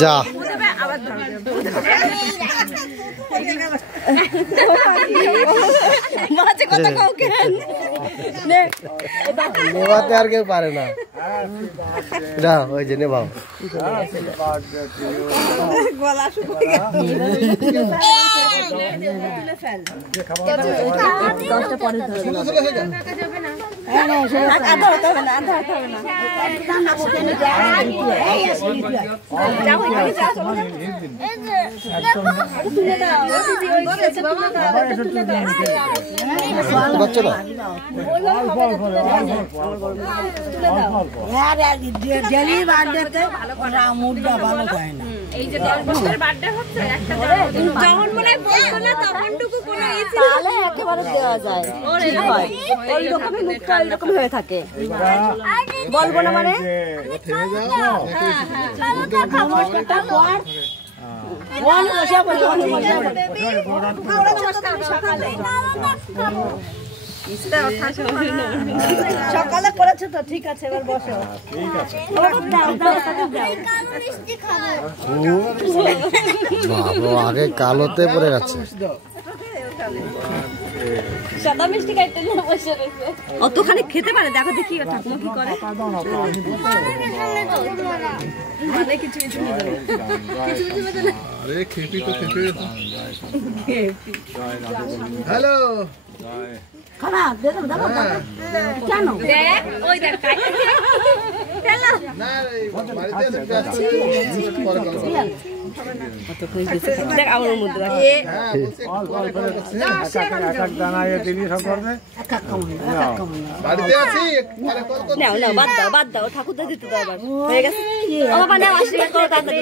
যা নেওয়াতে আর কেউ পারে না না ওই যে নেবাও গলা শুকিয়ে এই যে 10 বছরের বার্থডে হচ্ছে একটা যখন মনে বলতো না তখনটুকু কোনো ইচ্ছে তাহলে একেবারে দেওয়া যায় ঠিক হয় ওই রকমই মুখটা ওই রকম হয়ে থাকে বলবো না মানে থেমে যাও খাবারটা পর ওয়ান বসে সকালে সকালে করেছে তো ঠিক আছে এবার বসো ঠিক আছে বাবা আগে কালোতে পড়ে গেছে সাদা মিষ্টি খাইতে না বসে রয়েছে অতখানি খেতে পারে দেখো দেখি ঠাকুমা কি করে মানে কিছু কিছু আরে খেপি তো খেপি হ্যালো খানা দে দাও কেন দেখ ওই দেখ কাটে তেলা না বাড়িতে যাচ্ছি পরে কথা দেখ আমার মধ্যে রাখ হ্যাঁ বলছি এক দানায় দিবি সব করবে বাড়িতে আছি পরে কল করছি নাও বাদ দাও ঠাকুরদা দিতে দাও এবার হয়ে গেছে ও বাবা নাও আশীর্বাদ করো তাড়াতাড়ি